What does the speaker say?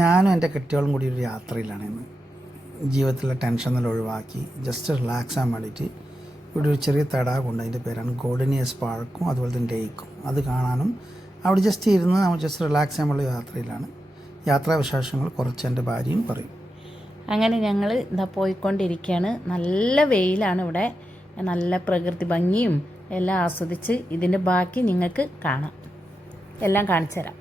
ഞാനും എൻ്റെ കെട്ടിയോളും കൂടി ഒരു യാത്രയിലാണ് ഇന്ന്. ജീവിതത്തിലെ ടെൻഷനെല്ലാം ഒഴിവാക്കി ജസ്റ്റ് റിലാക്സ് ആകാൻ വേണ്ടിയിട്ട് ഇവിടെ ഒരു ചെറിയ തടാകമുണ്ട്. അതിൻ്റെ പേരാണ് ഗോൾഡനിയസ് പാർക്കും അതുപോലെ തന്നെ ലേക്കും. അത് കാണാനും അവിടെ ജസ്റ്റ് ഇരുന്ന് നമ്മൾ ജസ്റ്റ് റിലാക്സ് ചെയ്യാനുള്ള യാത്രയിലാണ്. യാത്രാവിശേഷങ്ങൾ കുറച്ച് എൻ്റെ ഭാര്യയും പറയും. അങ്ങനെ ഞങ്ങൾ ഇതാ പോയിക്കൊണ്ടിരിക്കുകയാണ്. നല്ല വെയിലാണ് ഇവിടെ. നല്ല പ്രകൃതി ഭംഗിയും എല്ലാം ആസ്വദിച്ച് ഇതിൻ്റെ ബാക്കി നിങ്ങൾക്ക് കാണാം. എല്ലാം കാണിച്ചു തരാം.